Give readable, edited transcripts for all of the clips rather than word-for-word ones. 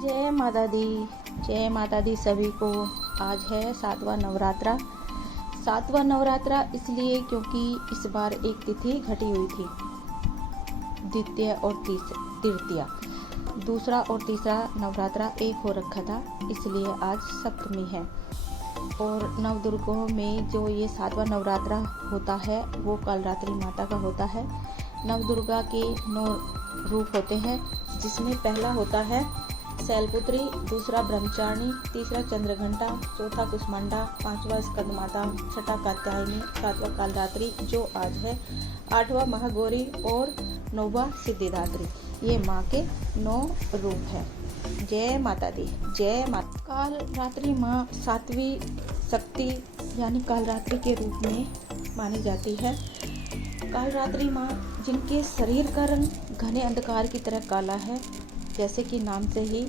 जय माता दी। जय माता दी सभी को। आज है सातवां नवरात्रा। सातवां नवरात्रा इसलिए क्योंकि इस बार एक तिथि घटी हुई थी, द्वितीय और तृतीया। दूसरा और तीसरा नवरात्रा एक हो रखा था, इसलिए आज सप्तमी है। और नवदुर्गों में जो ये सातवां नवरात्रा होता है वो कालरात्रि माता का होता है। नवदुर्गा के 9 रूप होते हैं, जिसमें पहला होता है शैलपुत्री, दूसरा ब्रह्मचारिणी, तीसरा चंद्रघंटा, चौथा कुष्मांडा, पांचवा स्कंदमाता, छठा कात्यायनी, सातवां कालरात्रि जो आज है, आठवां महागौरी और 9वां सिद्धिदात्री। ये माँ के 9 रूप हैं। जय माता दी। जय माता। कालरात्रि माँ सातवीं शक्ति यानी कालरात्रि के रूप में मानी जाती है। कालरात्रि माँ जिनके शरीर का रंग घने अंधकार की तरह काला है, जैसे कि नाम से ही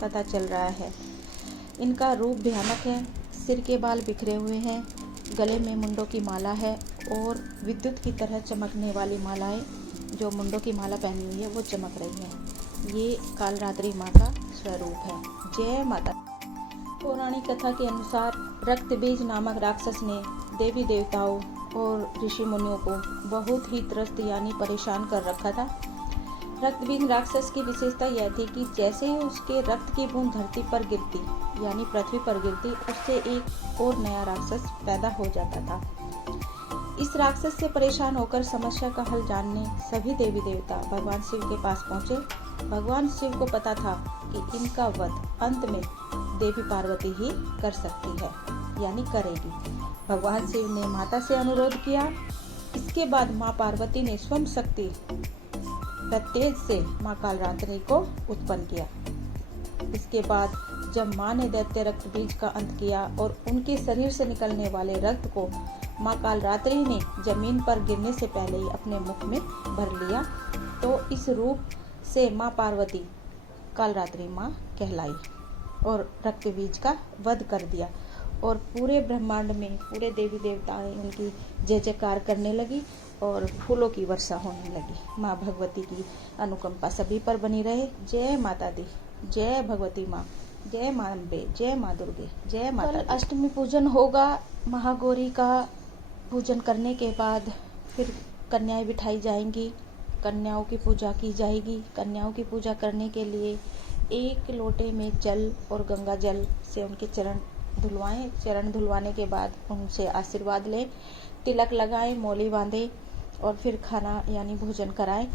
पता चल रहा है। इनका रूप भयानक है। सिर के बाल बिखरे हुए हैं, गले में मुंडों की माला है और विद्युत की तरह चमकने वाली मालाएं जो मुंडों की माला पहनी हुई है वो चमक रही है। ये कालरात्रि माँ का स्वरूप है। जय माता। पौराणिक कथा के अनुसार रक्तबीज नामक राक्षस ने देवी देवताओं और ऋषि मुनियों को बहुत ही त्रस्त यानी परेशान कर रखा था। रक्तबीज राक्षस की विशेषता यह थी कि जैसे ही उसके रक्त की बूंद धरती पर गिरती यानी पृथ्वी पर गिरती, उससे एक और नया राक्षस पैदा हो जाता था। इस राक्षस से परेशान होकर समस्या का हल जानने सभी देवी देवता भगवान शिव के पास पहुंचे। भगवान शिव को पता था कि इनका वध अंत में देवी पार्वती ही कर सकती है यानी करेगी। भगवान शिव ने माता से अनुरोध किया। इसके बाद माँ पार्वती ने स्वयं शक्ति तेज से माँ कालरात्रि को उत्पन्न किया। इसके बाद जब माँ ने दैत्य रक्त बीज का अंत किया और उनके शरीर से निकलने वाले रक्त को माँ कालरात्रि ने जमीन पर गिरने से पहले ही अपने मुख में भर लिया, तो इस रूप से माँ पार्वती कालरात्रि माँ कहलाई और रक्त बीज का वध कर दिया। और पूरे ब्रह्मांड में पूरे देवी देवताएं उनकी जय जयकार करने लगी और फूलों की वर्षा होने लगी। माँ भगवती की अनुकंपा सभी पर बनी रहे। जय माता दी। जय भगवती माँ। जय माँ अम्बे। जय माँ दुर्गे। जय माता दी। अष्टमी पूजन होगा। महागौरी का पूजन करने के बाद फिर कन्याएं बिठाई जाएंगी, कन्याओं की पूजा की जाएगी। कन्याओं की पूजा करने के लिए 1 लोटे में जल और गंगा जल से उनके चरण धुलवाएं। चरण धुलवाने के बाद उनसे आशीर्वाद लें, तिलक लगाएं, मौली बांधें और फिर खाना यानी भोजन कराएं।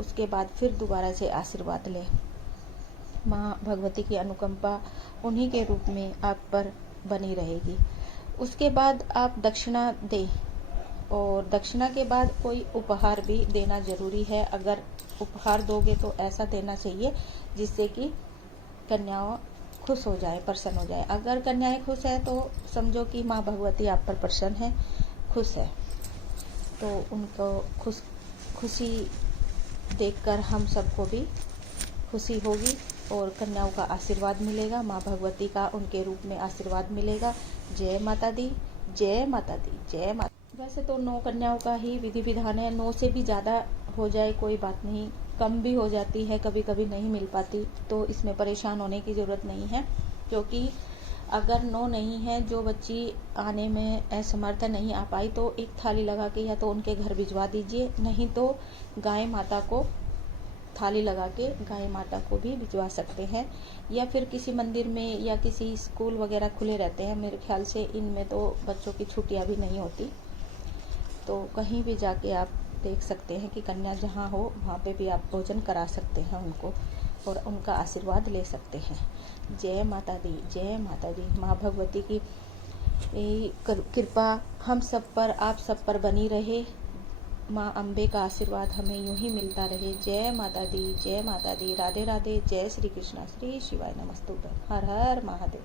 उसके बाद फिर दोबारा से आशीर्वाद लें। माँ भगवती की अनुकंपा उन्हीं के रूप में आप पर बनी रहेगी। उसके बाद आप दक्षिणा दें और दक्षिणा के बाद कोई उपहार भी देना जरूरी है। अगर उपहार दोगे तो ऐसा देना चाहिए जिससे कि कन्याओं खुश हो जाए, प्रसन्न हो जाए। अगर कन्याएं खुश है तो समझो कि माँ भगवती आप पर प्रसन्न है, खुश है। तो उनको खुशी देखकर हम सबको भी खुशी होगी और कन्याओं का आशीर्वाद मिलेगा। माँ भगवती का उनके रूप में आशीर्वाद मिलेगा। जय माता दी। जय माता दी। जय माता। वैसे तो 9 कन्याओं का ही विधि विधान है। 9 से भी ज़्यादा हो जाए कोई बात नहीं, कम भी हो जाती है, कभी कभी नहीं मिल पाती, तो इसमें परेशान होने की ज़रूरत नहीं है। क्योंकि अगर 9 नहीं है, जो बच्ची आने में असमर्थ नहीं आ पाई, तो एक थाली लगा के या तो उनके घर भिजवा दीजिए, नहीं तो गाय माता को थाली लगा के गाय माता को भी भिजवा सकते हैं। या फिर किसी मंदिर में या किसी स्कूल वगैरह खुले रहते हैं, मेरे ख्याल से इनमें तो बच्चों की छुट्टियां भी नहीं होती, तो कहीं भी जाके आप देख सकते हैं कि कन्या जहाँ हो वहाँ पे भी आप भोजन करा सकते हैं उनको और उनका आशीर्वाद ले सकते हैं। जय माता दी। जय माता दी। माँ भगवती की कृपा हम सब पर, आप सब पर बनी रहे। माँ अम्बे का आशीर्वाद हमें यूं ही मिलता रहे। जय माता दी। जय माता दी। राधे राधे। जय श्री कृष्णा। श्री शिवाय नमस्तुभ्यं। हर हर महादेव।